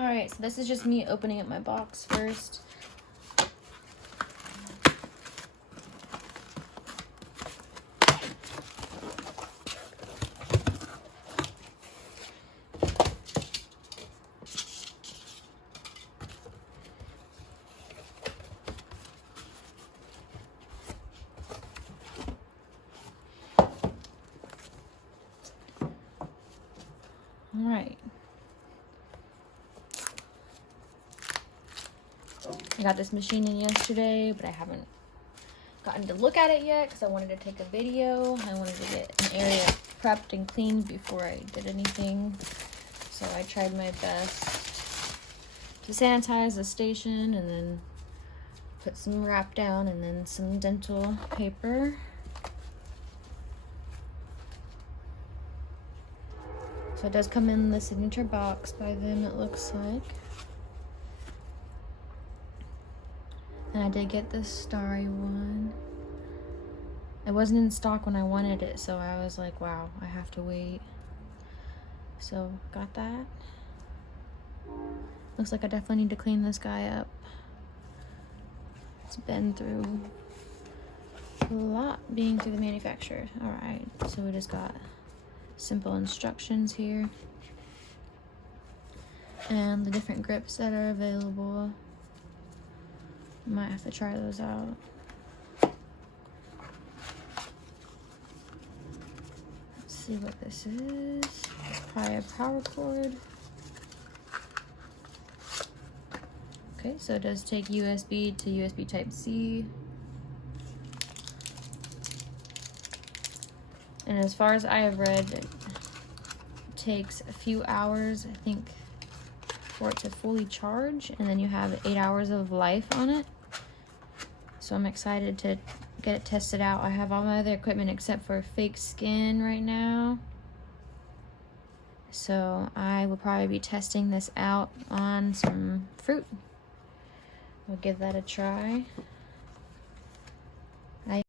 Alright, so this is just me opening up my box first. Alright. I got this machine in yesterday, but I haven't gotten to look at it yet because I wanted to take a video. I wanted to get an area prepped and cleaned before I did anything. So I tried my best to sanitize the station and then put some wrap down and then some dental paper. So it does come in the signature box by them, it looks like. And I did get this starry one. It wasn't in stock when I wanted it, so I was like, wow, I have to wait. So, got that. Looks like I definitely need to clean this guy up. It's been through a lot being through the manufacturer. Alright, so we just got simple instructions here. And the different grips that are available. Might have to try those out. Let's see what this is. It's probably a power cord. Okay, so it does take USB to USB Type-C. And as far as I have read, it takes a few hours, I think, for it to fully charge, and then you have 8 hours of life on it. So I'm excited to get it tested out. I have all my other equipment except for fake skin right now. So I will probably be testing this out on some fruit. We'll give that a try.